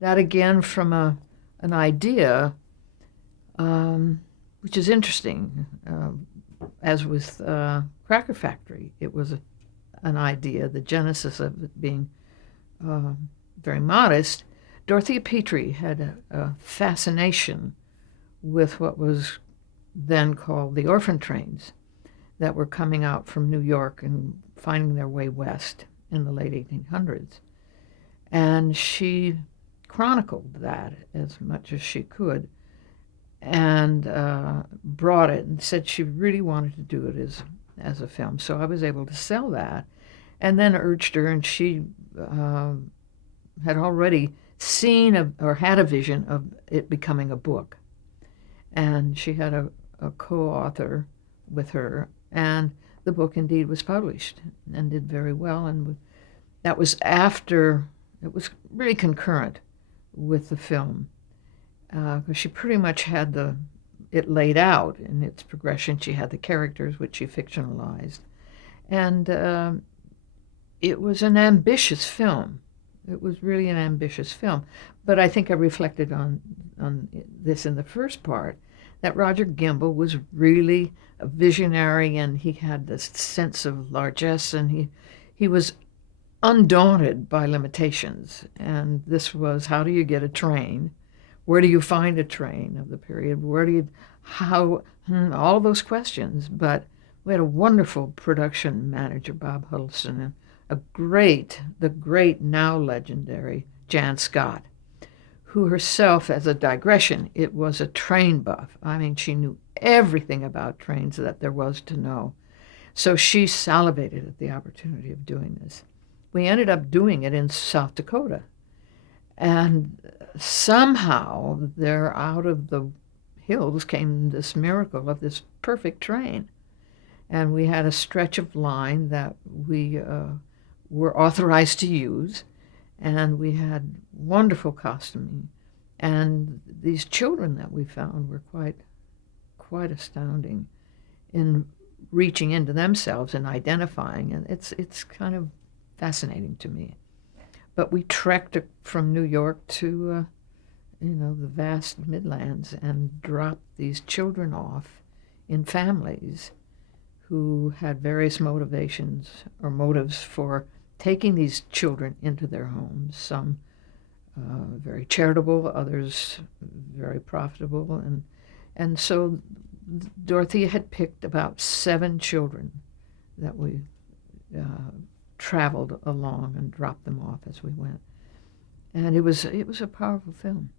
that again from an idea, which is interesting. As with Cracker Factory, it was an idea, the genesis of it being uh, very modest. Dorothea Petrie had a fascination with what was then called the orphan trains that were coming out from New York and finding their way west in the late 1800s. And she chronicled that as much as she could and brought it and said she really wanted to do it as a film. So I was able to sell that and then urged her, and she uh, had already seen or had a vision of it becoming a book. And she had a co author with her, and the book indeed was published and did very well. And that was after, it was really concurrent with the film, because she pretty much had it laid out in its progression. She had the characters, which she fictionalized, and it was an ambitious film. It was really an ambitious film. But I think I reflected on this in the first part, that Roger Gimbel was really a visionary, and he had this sense of largesse, and he was undaunted by limitations. And this was, how do you get a train? Where do you find a train of the period? Where do you, how, all those questions. But we had a wonderful production manager, Bob Huddleston, and the great, now legendary Jan Scott, who herself, as a digression, it was a train buff. I mean, she knew everything about trains that there was to know. So she salivated at the opportunity of doing this. We ended up doing it in South Dakota. And somehow, there out of the hills came this miracle of this perfect train. And we had a stretch of line that we were authorized to use, and we had wonderful costuming. And these children that we found were quite astounding in reaching into themselves and identifying, and it's kind of fascinating to me. But we trekked from New York to the vast Midlands and dropped these children off in families who had various motivations or motives for taking these children into their homes. Some very charitable, others very profitable, and so Dorothea had picked about 7 children that we uh, traveled along and dropped them off as we went, and it was a powerful film.